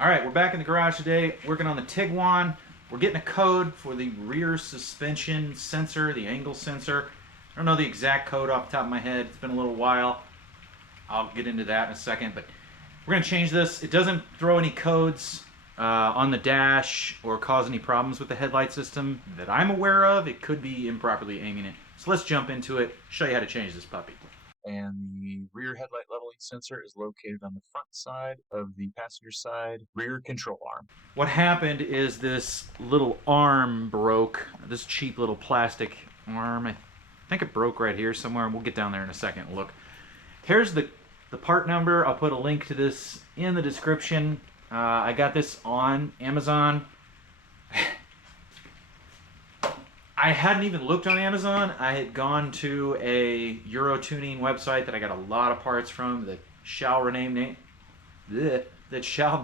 All right, we're back in the garage today working on the Tiguan. We're getting a code for the rear suspension sensor, the angle sensor. I don't know the exact code off the top of my head. It's been a little while. I'll get into that in a second, but we're going to change this. It doesn't throw any codes on the dash or cause any problems with the headlight system that I'm aware of. It could be improperly aiming it. So let's jump into it, show you how to change this puppy. And the rear headlight leveling sensor is located on the front side of the passenger side rear control arm. What happened is this little arm broke, this cheap little plastic arm. I think it broke right here somewhere, and we'll get down there in a second and look. Here's the part number. I'll put a link to this in the description. I got this on Amazon. I hadn't even looked on Amazon. I had gone to a Euro tuning website that I got a lot of parts from that shall remain that shall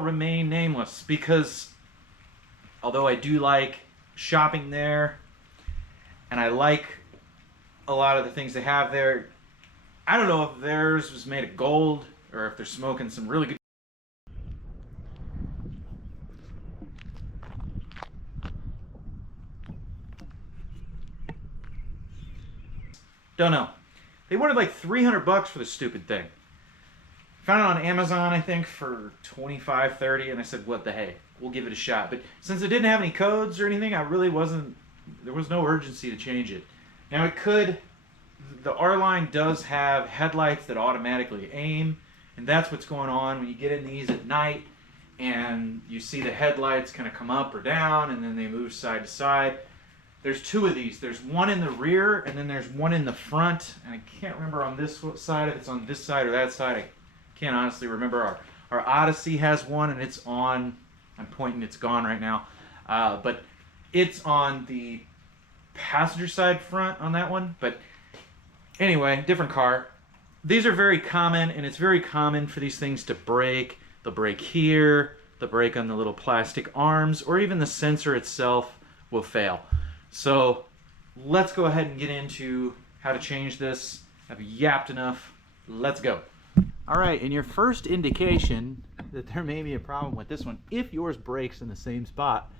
remain nameless, because although I do like shopping there and I like a lot of the things they have there, I don't know if theirs was made of gold or if they're smoking some really good. Don't know. They wanted like 300 bucks for this stupid thing. Found it on Amazon, I think, for 25, 30, and I said, what the hey, we'll give it a shot. But since it didn't have any codes or anything, there was no urgency to change it. Now it could, the R-Line does have headlights that automatically aim, and that's what's going on when you get in these at night and you see the headlights kind of come up or down and then they move side to side. There's two of these. There's one in the rear and then there's one in the front, and I can't remember on this side if it's on this side or that side. I can't honestly remember. Our Odyssey has one and it's on, I'm pointing, it's gone right now, but it's on the passenger side front on that one. But anyway, different car. These are very common, and it's very common for these things to break. They'll break here, they'll break on the little plastic arms, or even the sensor itself will fail. So let's go ahead and get into how to change this. I've yapped enough. Let's go. All right, and your first indication that there may be a problem with this one, if yours breaks in the same spot,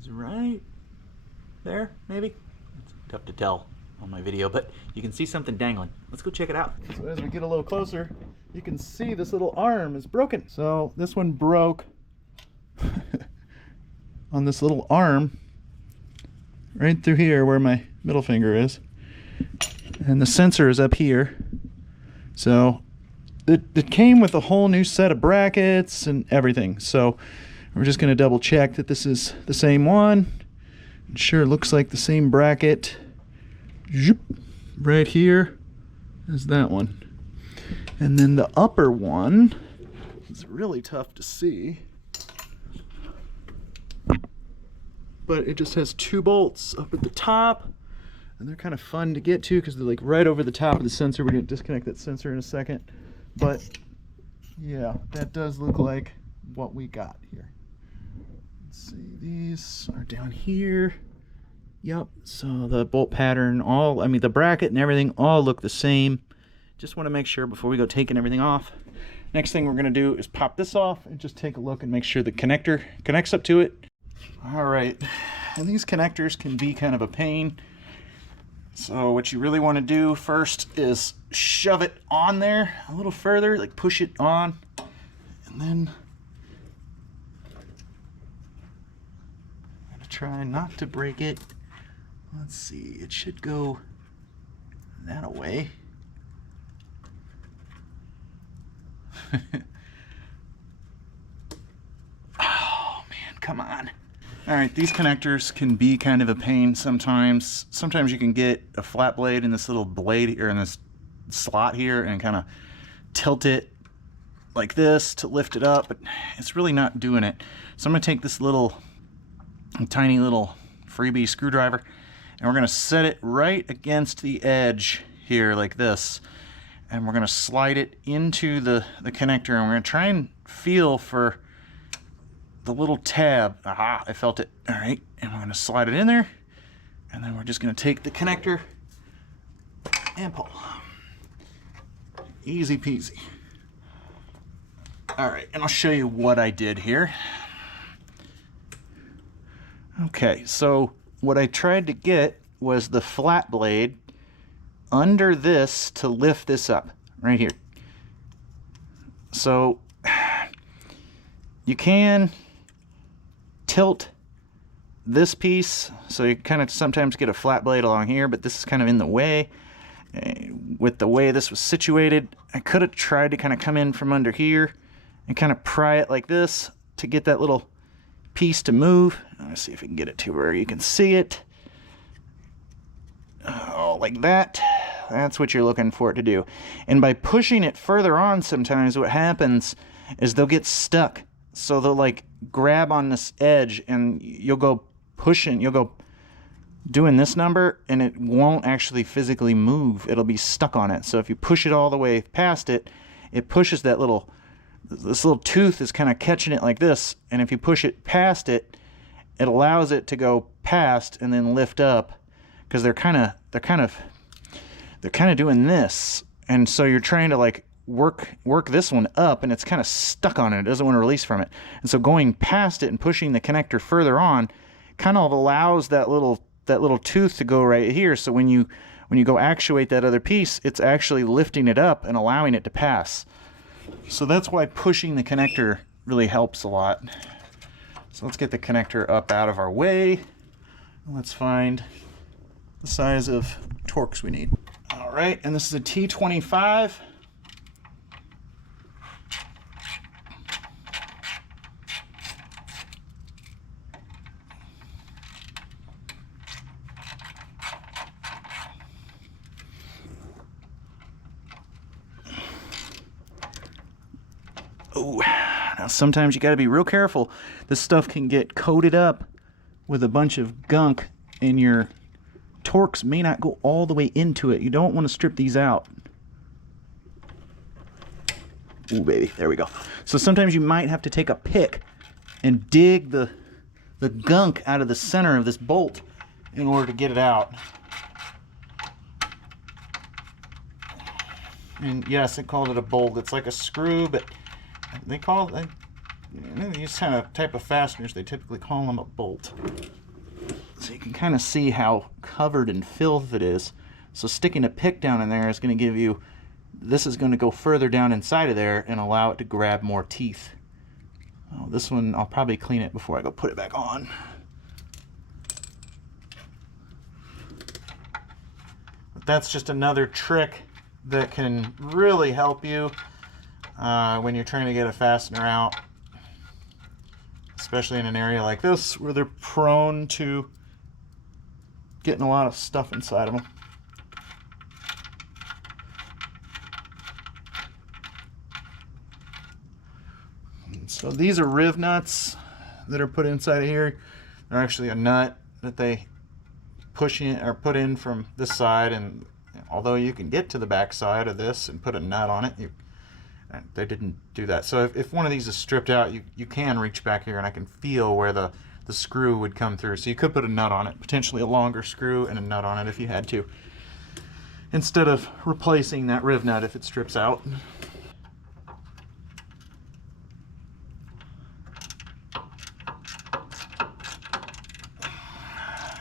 is right there, maybe? It's tough to tell on my video, but you can see something dangling. Let's go check it out. So as we get a little closer, you can see this little arm is broken. So this one broke on this little arm right through here where my middle finger is, and the sensor is up here. So it came with a whole new set of brackets and everything. So we're just going to double check that this is the same one. It sure looks like the same bracket right here is that one. And then the upper one is really tough to see, but it just has two bolts up at the top, and they're kind of fun to get to because they're like right over the top of the sensor. We're going to disconnect that sensor in a second, but yeah, that does look like what we got here. Let's see, these are down here. Yep, so the bolt pattern, the bracket and everything all look the same. Just want to make sure before we go taking everything off. Next thing we're going to do is pop this off and just take a look and make sure the connector connects up to it. All right, and these connectors can be kind of a pain. So what you really want to do first is shove it on there a little further, like push it on, and then I'm gonna try not to break it. Let's see, it should go that away. Oh man, come on. All right, these connectors can be kind of a pain sometimes. Sometimes you can get a flat blade in this little blade or in this slot here and kind of tilt it like this to lift it up, but it's really not doing it. So I'm gonna take this tiny little freebie screwdriver, and we're gonna set it right against the edge here like this. And we're gonna slide it into the connector, and we're gonna try and feel for the little tab. Aha, I felt it. All right, and we're gonna slide it in there, and then we're just gonna take the connector and pull. Easy peasy. All right, and I'll show you what I did here. Okay, so what I tried to get was the flat blade under this to lift this up, right here. So you can tilt this piece, so you kind of sometimes get a flat blade along here, but this is kind of in the way. With the way this was situated, I could have tried to kind of come in from under here and kind of pry it like this to get that little piece to move. Let's see if we can get it to where you can see it. Oh, like that. That's what you're looking for it to do. And by pushing it further on, sometimes what happens is they'll get stuck. So they'll like grab on this edge and you'll go pushing, you'll go doing this number and it won't actually physically move. It'll be stuck on it. So if you push it all the way past it, it pushes that little, this little tooth is kind of catching it like this. And if you push it past it, it allows it to go past and then lift up, because they're kind of doing this. And so you're trying to like work this one up and it's kind of stuck on it. It doesn't want to release from it. And so going past it and pushing the connector further on kind of allows that little tooth to go right here. So when you go actuate that other piece, it's actually lifting it up and allowing it to pass. So that's why pushing the connector really helps a lot. So let's get the connector up out of our way. Let's find the size of Torx we need. All right, and this is a T25. Oh, now sometimes you got to be real careful. This stuff can get coated up with a bunch of gunk, and your Torx may not go all the way into it. You don't want to strip these out. Ooh, baby, there we go. So sometimes you might have to take a pick and dig the gunk out of the center of this bolt in order to get it out. And yes, they called it a bolt. It's like a screw, but they call it, these kind of type of fasteners, they typically call them a bolt. So you can kind of see how covered in filth it is. So sticking a pick down in there is going to give you, this is going to go further down inside of there and allow it to grab more teeth. Oh, this one, I'll probably clean it before I go put it back on. But that's just another trick that can really help you when you're trying to get a fastener out, especially in an area like this where they're prone to getting a lot of stuff inside of them. So these are riv nuts that are put inside of here. They're actually a nut that they push in or put in from this side, and although you can get to the back side of this and put a nut on it, they didn't do that. So if one of these is stripped out, you can reach back here and I can feel where the screw would come through. So you could put a nut on it, potentially a longer screw and a nut on it if you had to, instead of replacing that riv nut if it strips out.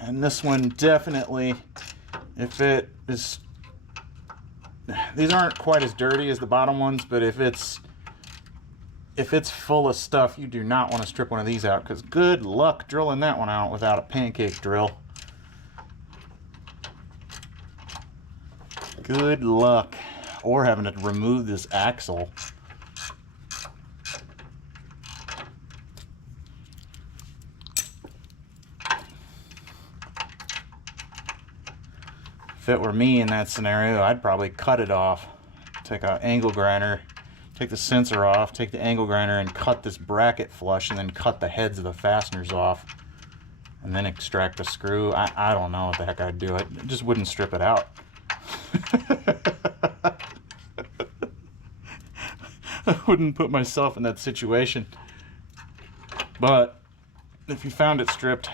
And this one definitely, if it is, these aren't quite as dirty as the bottom ones, but if it's full of stuff, you do not want to strip one of these out, because good luck drilling that one out without a pancake drill. Good luck. Or having to remove this axle. If it were me in that scenario, I'd probably cut it off. Take an angle grinder, take the sensor off, take the angle grinder and cut this bracket flush, and then cut the heads of the fasteners off, and then extract the screw. I don't know what the heck I'd do. It just wouldn't strip it out. I wouldn't put myself in that situation. But if you found it stripped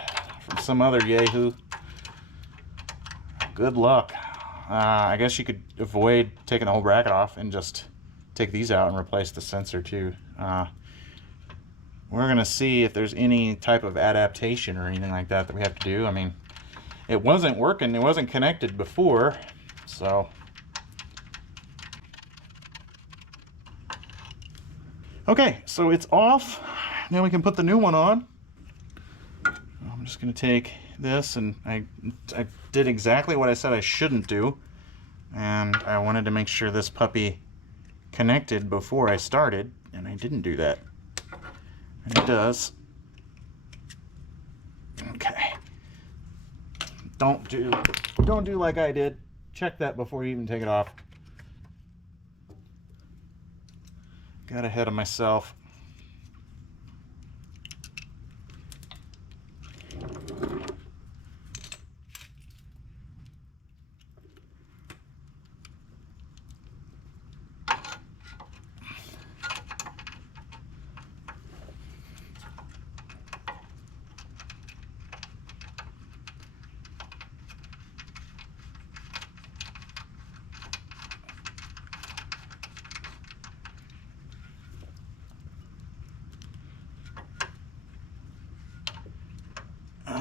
from some other yahoo, good luck. I guess you could avoid taking the whole bracket off and just take these out and replace the sensor too. We're gonna see if there's any type of adaptation or anything like that we have to do. I mean, it wasn't working, it wasn't connected before, so. Okay, so it's off. Now we can put the new one on. I'm just gonna take this, and I did exactly what I said I shouldn't do, and I wanted to make sure this puppy connected before I started, and I didn't do that. And it does. Okay. Don't do like I did. Check that before you even take it off. Got ahead of myself.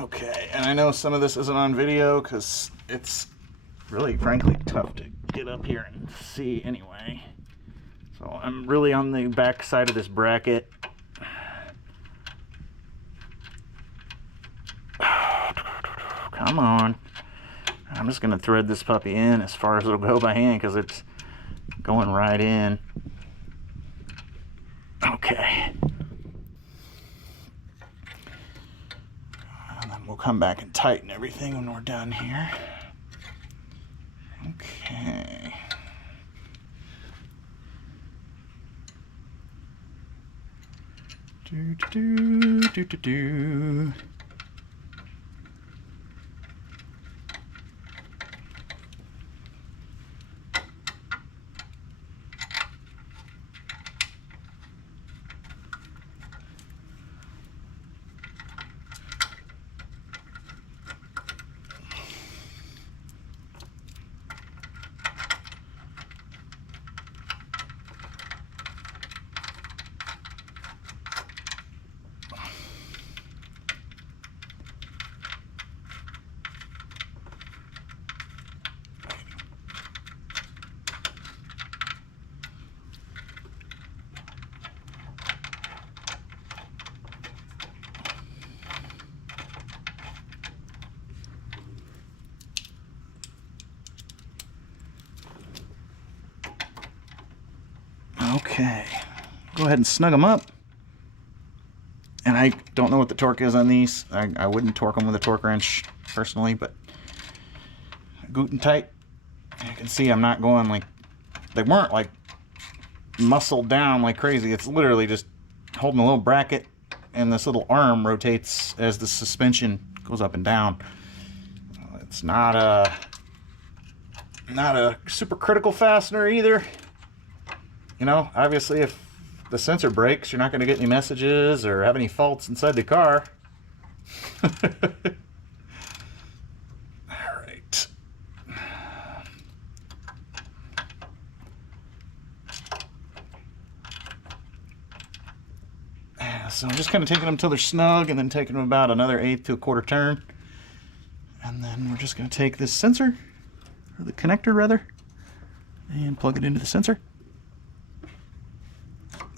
Okay, and I know some of this isn't on video because it's really, frankly, tough to get up here and see anyway. So I'm really on the back side of this bracket. Come on. I'm just going to thread this puppy in as far as it'll go by hand because it's going right in. Okay. And then we'll come back and tighten everything when we're done here. Okay. Do do do do do. Okay, go ahead and snug them up. And I don't know what the torque is on these. I wouldn't torque them with a torque wrench personally, but good and tight. You can see I'm not going like, they weren't like muscled down like crazy. It's literally just holding a little bracket, and this little arm rotates as the suspension goes up and down. It's not a super critical fastener either. You know, obviously if the sensor breaks, you're not going to get any messages or have any faults inside the car. All right. So I'm just kind of taking them until they're snug and then taking them about another 1/8 to 1/4 turn. And then we're just going to take this sensor, or the connector rather, and plug it into the sensor.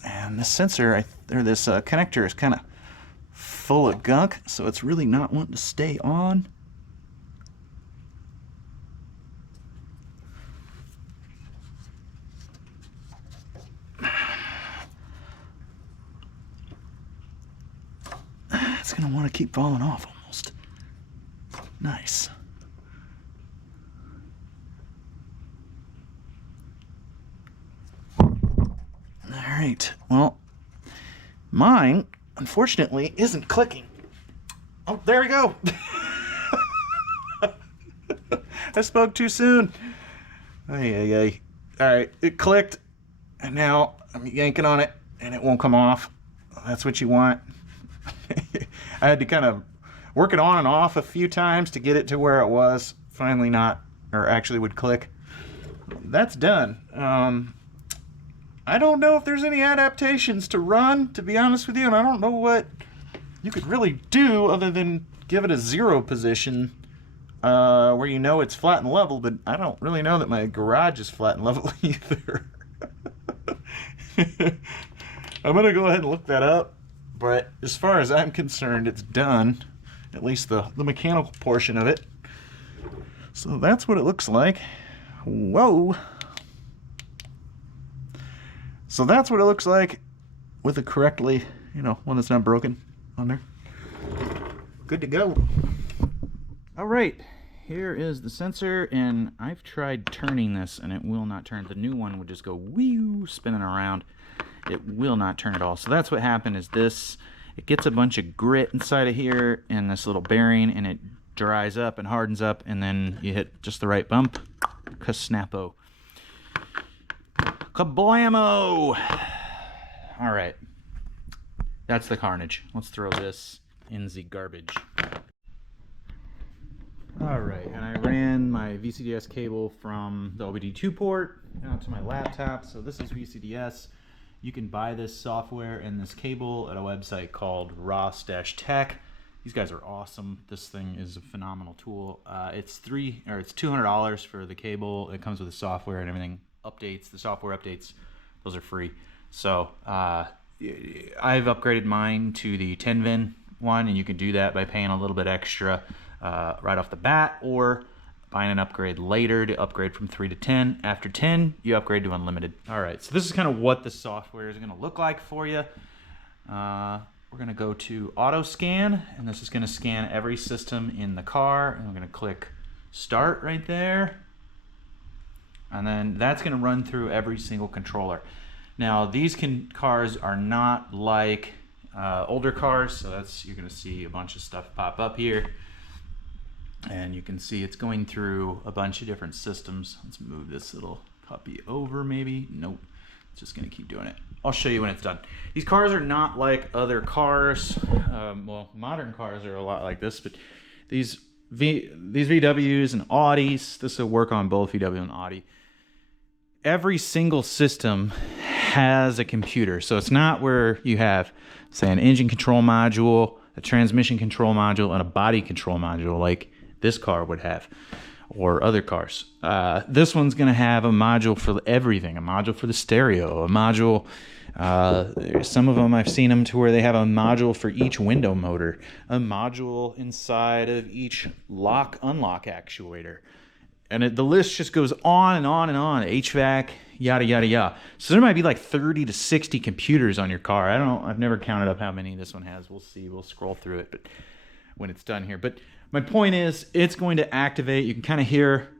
And this sensor, this connector is kind of full of gunk, so it's really not wanting to stay on. It's going to want to keep falling off almost. Nice. Alright, well, mine, unfortunately, isn't clicking. Oh, there we go. I spoke too soon. Ay. Alright, it clicked, and now I'm yanking on it, and it won't come off. That's what you want. I had to kind of work it on and off a few times to get it to where it was. Finally not or actually would click. That's done. I don't know if there's any adaptations to run, to be honest with you, and I don't know what you could really do other than give it a 0 position where you know it's flat and level, but I don't really know that my garage is flat and level either. I'm going to go ahead and look that up, but as far as I'm concerned, it's done, at least the mechanical portion of it. So that's what it looks like. Whoa. So that's what it looks like with a correctly, one that's not broken on there. Good to go. All right, here is the sensor, and I've tried turning this and it will not turn. The new one would just go whee spinning around. It will not turn at all. So that's what happened is this, it gets a bunch of grit inside of here and this little bearing, and it dries up and hardens up, and then you hit just the right bump. Ka-snappo. Kablamo! All right. That's the carnage. Let's throw this in the garbage. All right, and I ran my VCDS cable from the OBD2 port out to my laptop. So this is VCDS. You can buy this software and this cable at a website called Ross-Tech. These guys are awesome. This thing is a phenomenal tool. It's $200 for the cable. It comes with the software and everything. Updates, the software updates, those are free. So I've upgraded mine to the 10-VIN one, and you can do that by paying a little bit extra right off the bat, or buying an upgrade later to upgrade from 3 to 10. After 10, you upgrade to unlimited. All right, so this is kind of what the software is going to look like for you. We're going to go to auto scan, and this is going to scan every system in the car, and I'm going to click start right there, and then that's going to run through every single controller. Now these cars are not like older cars, so you're going to see a bunch of stuff pop up here, and you can see it's going through a bunch of different systems. Let's move this little puppy over maybe. Nope. It's just going to keep doing it. I'll show you when it's done. These cars are not like other cars. Well, modern cars are a lot like this, but these VWs and Audis, this will work on both VW and Audi. Every single system has a computer. So it's not where you have, say, an engine control module, a transmission control module, and a body control module like this car would have, or other cars. This one's going to have a module for everything, a module for the stereo, a module, some of them I've seen them to where they have a module for each window motor, a module inside of each lock unlock actuator. And the list just goes on and on and on. HVAC, yada, yada, yada. So there might be like 30 to 60 computers on your car. I've never counted up how many this one has. We'll see. We'll scroll through it, but when it's done here. But my point is, it's going to activate. You can kind of hear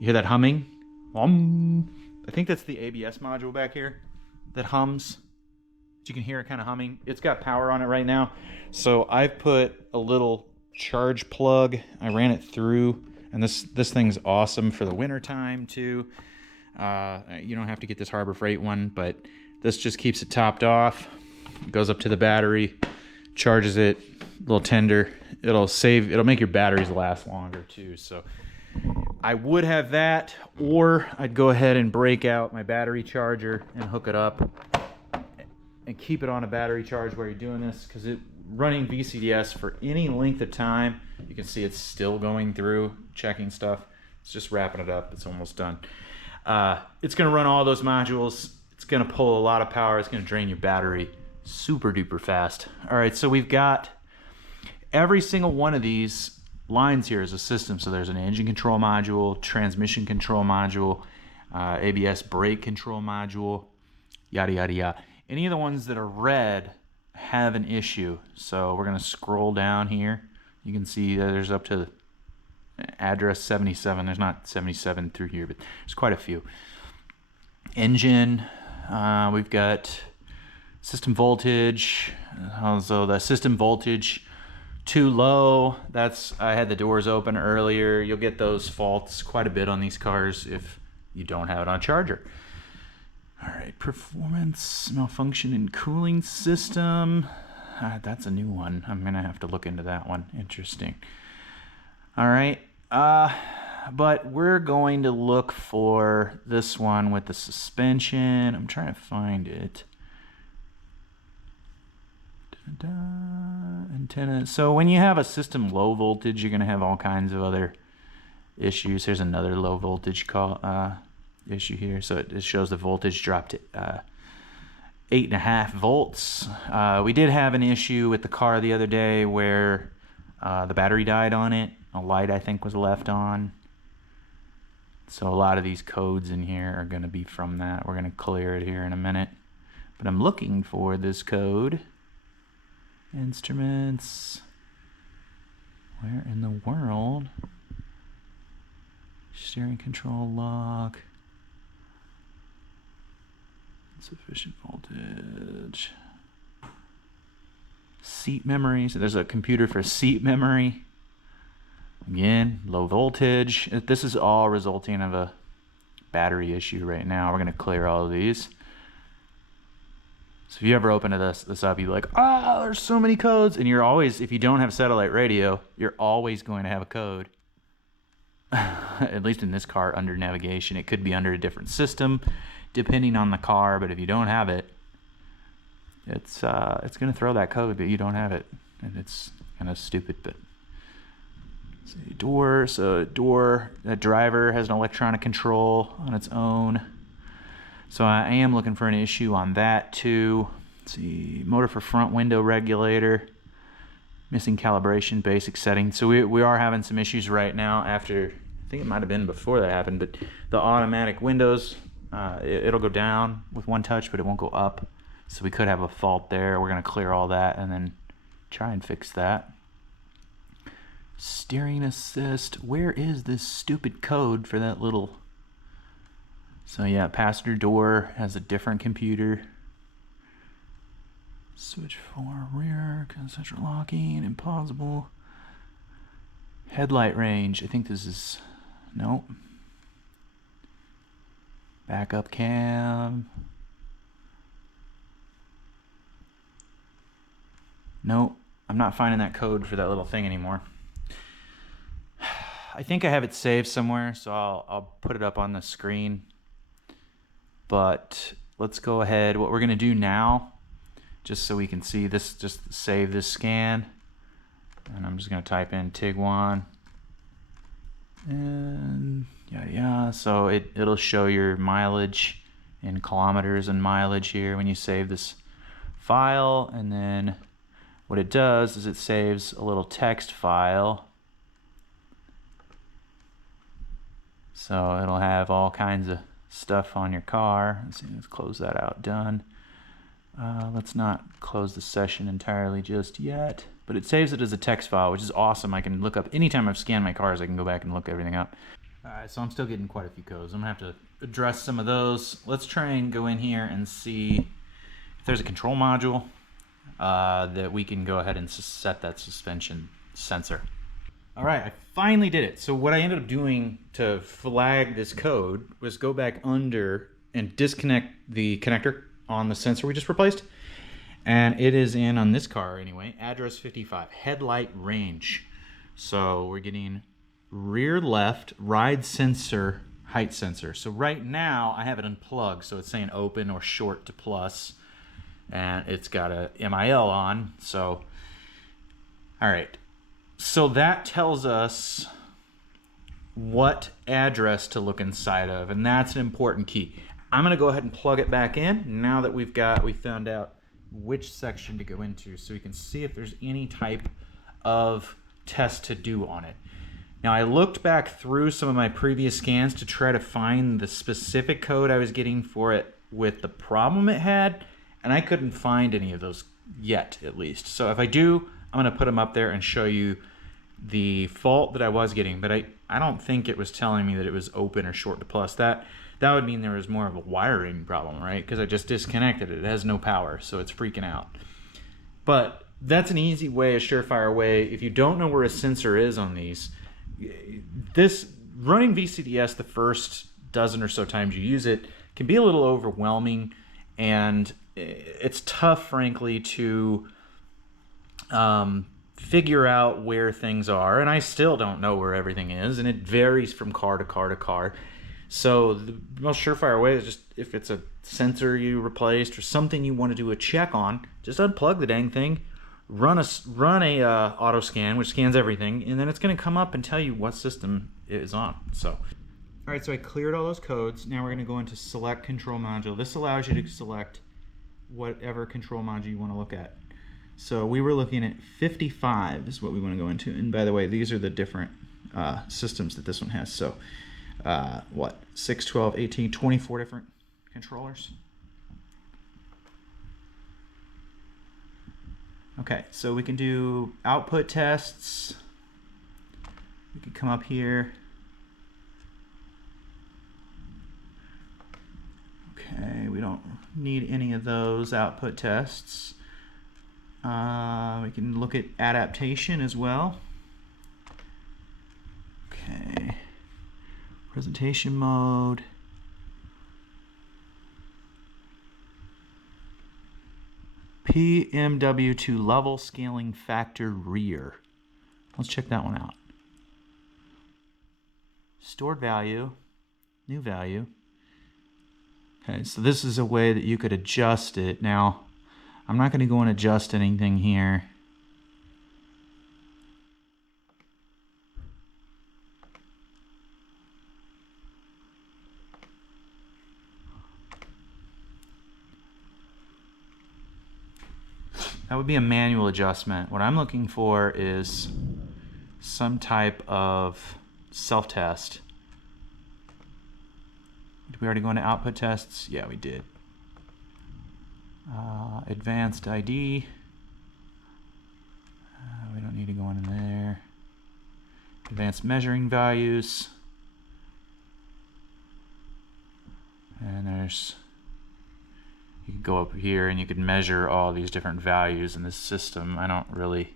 that humming. I think that's the ABS module back here that hums. You can hear it kind of humming. It's got power on it right now. So I've put a little charge plug. I ran it through, and this thing's awesome for the winter time too. You don't have to get this Harbor Freight one, but this just keeps it topped off. It goes up to the battery, charges it, a little tender. It'll make your batteries last longer too. So I would have that, or I'd go ahead and break out my battery charger and hook it up and keep it on a battery charge while you're doing this, because running VCDS for any length of time, you can see it's still going through checking stuff. It's just wrapping it up. It's almost done. It's going to run all those modules. It's going to pull a lot of power. It's going to drain your battery super duper fast. All right, so we've got every single one of these lines here is a system. So there's an engine control module, transmission control module, ABS brake control module, yada, yada, yada. Any of the ones that are red have an issue. So we're going to scroll down here. You can see that there's up to address 77. There's not 77 through here, but there's quite a few. Engine, we've got system voltage. So the system voltage too low, I had the doors open earlier. You'll get those faults quite a bit on these cars if you don't have it on charger. All right, performance malfunction in cooling system. That's a new one. I'm gonna have to look into that one. Interesting. All right, but we're going to look for this one with the suspension. I'm trying to find it. Antenna. So when you have a system low voltage, you're going to have all kinds of other issues. Here's another low voltage issue here. So it shows the voltage dropped to 8.5 volts. We did have an issue with the car the other day where the battery died on it. A light, I think, was left on. So a lot of these codes in here are going to be from that. We're going to clear it here in a minute. But I'm looking for this code. Instruments. Where in the world? Steering control lock. Insufficient voltage. Seat memory. So there's a computer for seat memory. Again, low voltage. This is all resulting of a battery issue right now. We're going to clear all of these. So if you ever open this up, you're like, oh, there's so many codes. And you're always, if you don't have satellite radio, you're always going to have a code. At least in this car, under navigation. It could be under a different system, depending on the car. But if you don't have it, it's going to throw that code, but you don't have it. And it's kind of stupid, but... See, door, so door, the driver has an electronic control on its own. So I am looking for an issue on that too. Let's see, motor for front window regulator, missing calibration, basic settings. So we are having some issues right now after, I think it might have been before that happened, but the automatic windows, it'll go down with one touch, but it won't go up. So we could have a fault there. We're gonna clear all that and then try and fix that. Steering assist. Where is this stupid code for that little... So yeah, passenger door has a different computer. Switch for rear, central locking, impossible. Headlight range. I think this is... Nope. Backup cam. Nope. I'm not finding that code for that little thing anymore. I think I have it saved somewhere, so I'll put it up on the screen. But let's go ahead. What we're going to do now, just so we can see this, just save this scan. And I'm just going to type in Tiguan. And yeah. So it'll show your mileage in kilometers and mileage here when you save this file. And then what it does is it saves a little text file. So it'll have all kinds of stuff on your car. Let's see, let's close that out. Done. Let's not close the session entirely just yet, but it saves it as a text file, which is awesome. I can look up anytime I've scanned my cars. I can go back and look everything up. All right, so I'm still getting quite a few codes. I'm gonna have to address some of those. Let's try and go in here and see if there's a control module that we can go ahead and set that suspension sensor. All right, I finally did it. So what I ended up doing to flag this code was go back under and disconnect the connector on the sensor we just replaced. And it is in, on this car anyway, address 55, headlight range. So we're getting rear left, ride sensor, height sensor. So right now I have it unplugged, so it's saying open or short to plus. And it's got a MIL on, so, all right. So that tells us what address to look inside of, and that's an important key. I'm gonna go ahead and plug it back in now that we found out which section to go into, so we can see if there's any type of test to do on it. Now I looked back through some of my previous scans to try to find the specific code I was getting for it with the problem it had, and I couldn't find any of those yet, at least. So if I do, I'm gonna put them up there and show you the fault that I was getting, but I don't think it was telling me that it was open or short to plus. That would mean there was more of a wiring problem, right? Because I just disconnected it. It has no power, so it's freaking out. But that's an easy way, a surefire way. If you don't know where a sensor is on these, this running VCDS the first dozen or so times you use it can be a little overwhelming, and it's tough, frankly, to figure out where things are, and I still don't know where everything is, and it varies from car to car to car. So the most surefire way is just, if it's a sensor you replaced or something you want to do a check on, just unplug the dang thing, run a auto scan, which scans everything, and then it's going to come up and tell you what system it is on. So, all right, so I cleared all those codes. Now we're going to go into select control module. This allows you to select whatever control module you want to look at. So we were looking at 55 is what we want to go into. And by the way, these are the different systems that this one has. So what, 6, 12, 18, 24 different controllers. Okay, so we can do output tests. We can come up here. Okay, we don't need any of those output tests. We can look at adaptation as well. Okay, presentation mode. PMW to level scaling factor rear. Let's check that one out. Stored value, new value. Okay, so this is a way that you could adjust it. Now, I'm not going to go and adjust anything here. That would be a manual adjustment. What I'm looking for is some type of self-test. Did we already go into output tests? Yeah, we did. Advanced ID. We don't need to go in there. Advanced measuring values. And there's, you can go up here and you can measure all these different values in this system. I don't really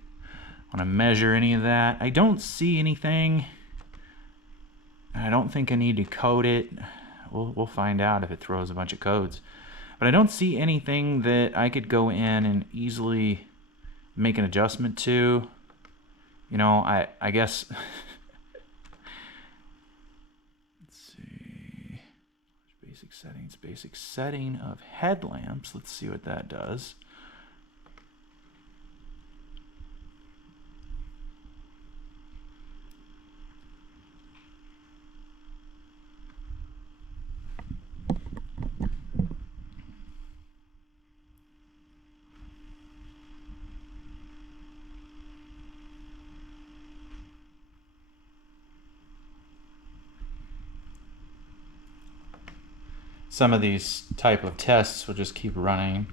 want to measure any of that. I don't see anything. I don't think I need to code it. We'll find out if it throws a bunch of codes. But I don't see anything that I could go in and easily make an adjustment to. You know, I guess... Let's see. Basic settings. Basic setting of headlamps. Let's see what that does. Some of these type of tests will just keep running.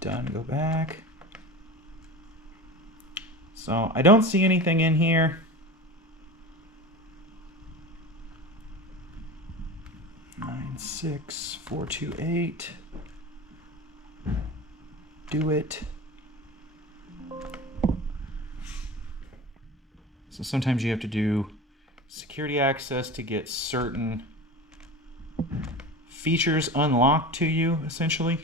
Done, go back. So I don't see anything in here. 96428. Do it. So sometimes you have to do security access to get certain features unlocked to you, essentially.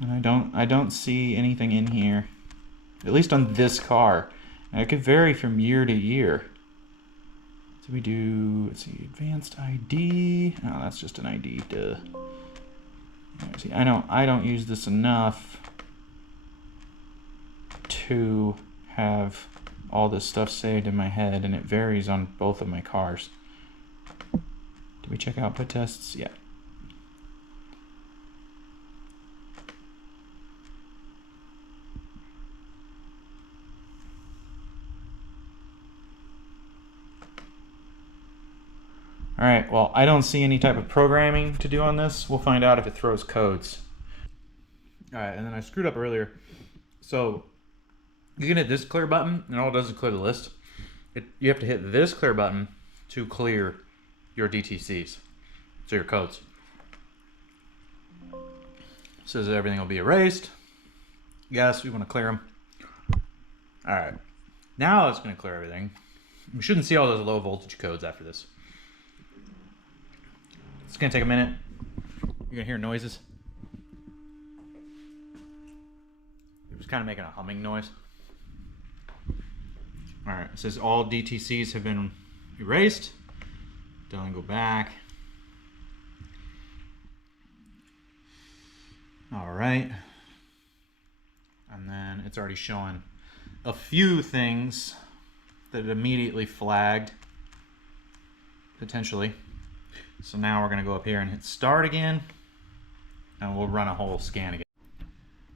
And I don't see anything in here, at least on this car. And it could vary from year to year. So we do, let's see, advanced ID. Oh, that's just an ID. Duh. See, I don't use this enough to have all this stuff saved in my head, and it varies on both of my cars. Did we check output tests? Yeah. All right, well, I don't see any type of programming to do on this. We'll find out if it throws codes. All right, and then I screwed up earlier. So you can hit this clear button, and all it does is clear the list. You have to hit this clear button to clear your DTCs, so your codes. It says that everything will be erased. Yes, we want to clear them. All right, now it's going to clear everything. We shouldn't see all those low voltage codes after this. It's gonna take a minute. You're gonna hear noises. It was kind of making a humming noise. All right, it says all DTCs have been erased. Don't go back. All right. And then it's already showing a few things that it immediately flagged, potentially. So now we're gonna go up here and hit start again, and we'll run a whole scan again.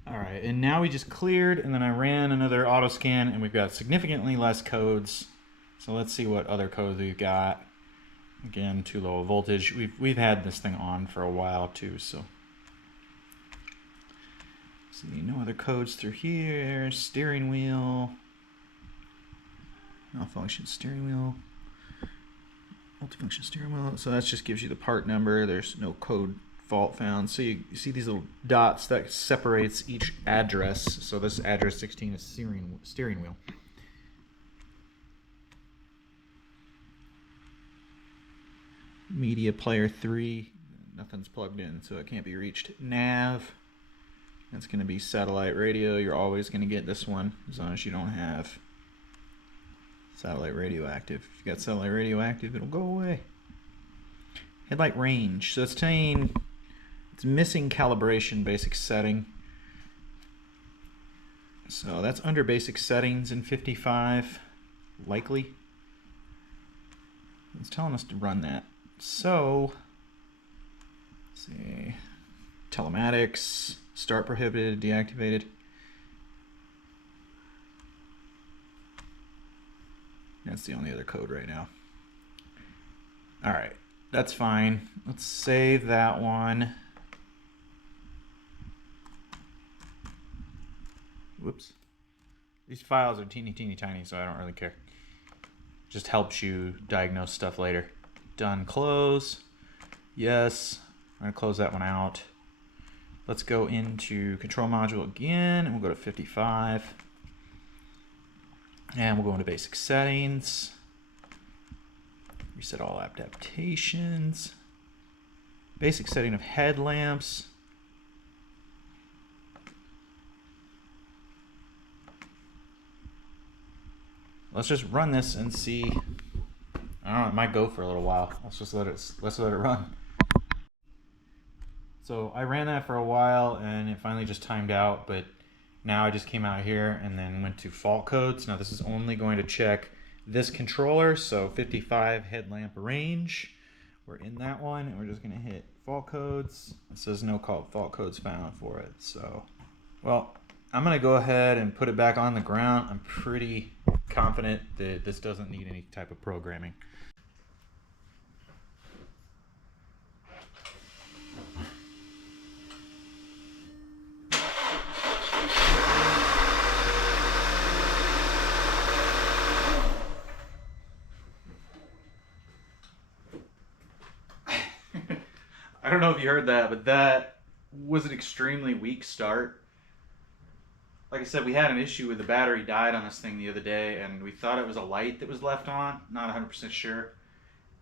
All right, and now we just cleared, and then I ran another auto scan, and we've got significantly less codes. So let's see what other codes we've got. Again, too low voltage. We've had this thing on for a while too, so. See, no other codes through here. Steering wheel. Malfunction steering wheel. Multifunction steering wheel. So that just gives you the part number. There's no code fault found. So you see these little dots that separates each address. So this address 16 is steering wheel. Media player 3. Nothing's plugged in, so it can't be reached. Nav. That's going to be satellite radio. You're always going to get this one as long as you don't have satellite radio active. If you got satellite radio active, it'll go away. Headlight range. So it's saying it's missing calibration basic setting. So that's under basic settings in 55, likely. It's telling us to run that. So, let's see, telematics, start prohibited, deactivated. That's the only other code right now. All right, that's fine. Let's save that one. Whoops. These files are teeny tiny, so I don't really care. Just helps you diagnose stuff later. Done, close. Yes, I'm gonna close that one out. Let's go into control module again, and we'll go to 55. And we'll go into basic settings. Reset all adaptations. Basic setting of headlamps. Let's just run this and see. I don't know, it might go for a little while. Let's let it run. So I ran that for a while and it finally just timed out, but now I just came out here and then went to fault codes. Now this is only going to check this controller, so 55 headlamp range. We're in that one and we're just gonna hit fault codes. It says no fault codes found for it. So, well, I'm gonna go ahead and put it back on the ground. I'm pretty confident that this doesn't need any type of programming. I don't know if you heard that, but that was an extremely weak start. Like I said, we had an issue with the battery died on this thing the other day, and we thought it was a light that was left on. Not 100% sure.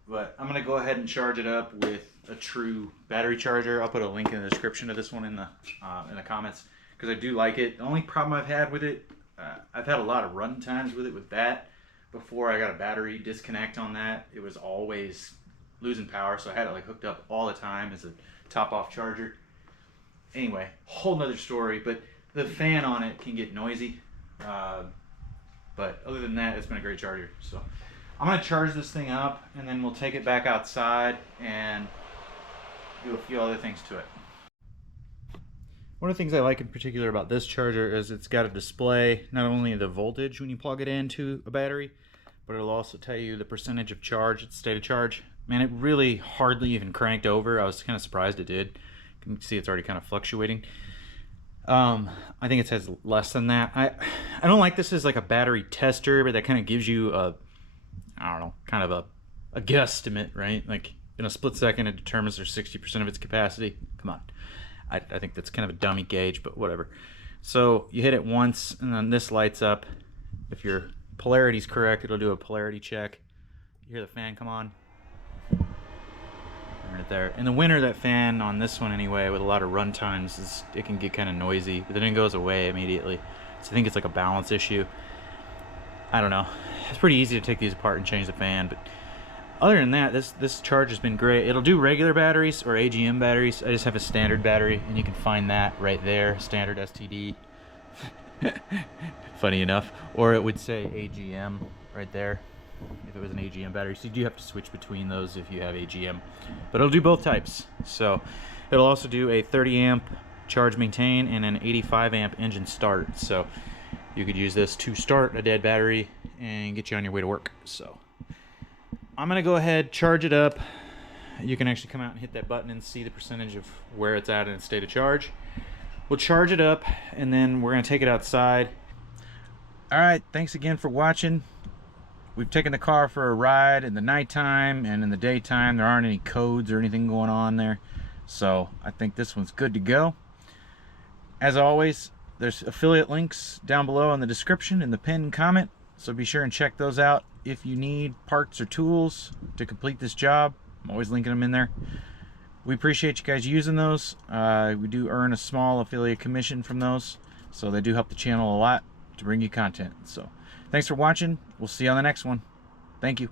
But I'm going to go ahead and charge it up with a true battery charger. I'll put a link in the description of this one in the comments, because I do like it. The only problem I've had with it, I've had a lot of run times with it with that. Before I got a battery disconnect on that, it was always losing power, so I had it like hooked up all the time as a top-off charger. Anyway, whole nother story, but the fan on it can get noisy. But other than that, it's been a great charger. So I'm going to charge this thing up, and then we'll take it back outside and do a few other things to it. One of the things I like in particular about this charger is it's got a display, not only the voltage when you plug it into a battery, but it'll also tell you the percentage of charge, its state of charge. Man, it really hardly even cranked over. I was kind of surprised it did. You can see it's already kind of fluctuating. I think it says less than that. I don't like this as like a battery tester, but that kind of gives you a, I don't know, kind of a guesstimate, right? Like in a split second, it determines there's 60% of its capacity. Come on. I think that's kind of a dummy gauge, but whatever. So you hit it once, and then this lights up if you're polarity's correct, it'll do a polarity check. You hear the fan come on? Right there. In the winter, that fan on this one anyway, with a lot of run times, it can get kind of noisy, but then it goes away immediately. So I think it's like a balance issue. I don't know. It's pretty easy to take these apart and change the fan, but other than that, this charge has been great. It'll do regular batteries or AGM batteries. I just have a standard battery, and you can find that right there, standard STD. Funny enough. Or it would say AGM right there if it was an AGM battery. So you do have to switch between those if you have AGM. But it'll do both types. So it'll also do a 30 amp charge maintain and an 85 amp engine start. So you could use this to start a dead battery and get you on your way to work. So I'm gonna go ahead, charge it up. You can actually come out and hit that button and see the percentage of where it's at in its state of charge. We'll charge it up and then we're gonna take it outside. All right, thanks again for watching. We've taken the car for a ride in the nighttime and in the daytime. There aren't any codes or anything going on there. So I think this one's good to go. As always, there's affiliate links down below in the description and the pinned comment. So be sure and check those out if you need parts or tools to complete this job. I'm always linking them in there. We appreciate you guys using those. We do earn a small affiliate commission from those, so they do help the channel a lot to bring you content. So thanks for watching. We'll see you on the next one. Thank you.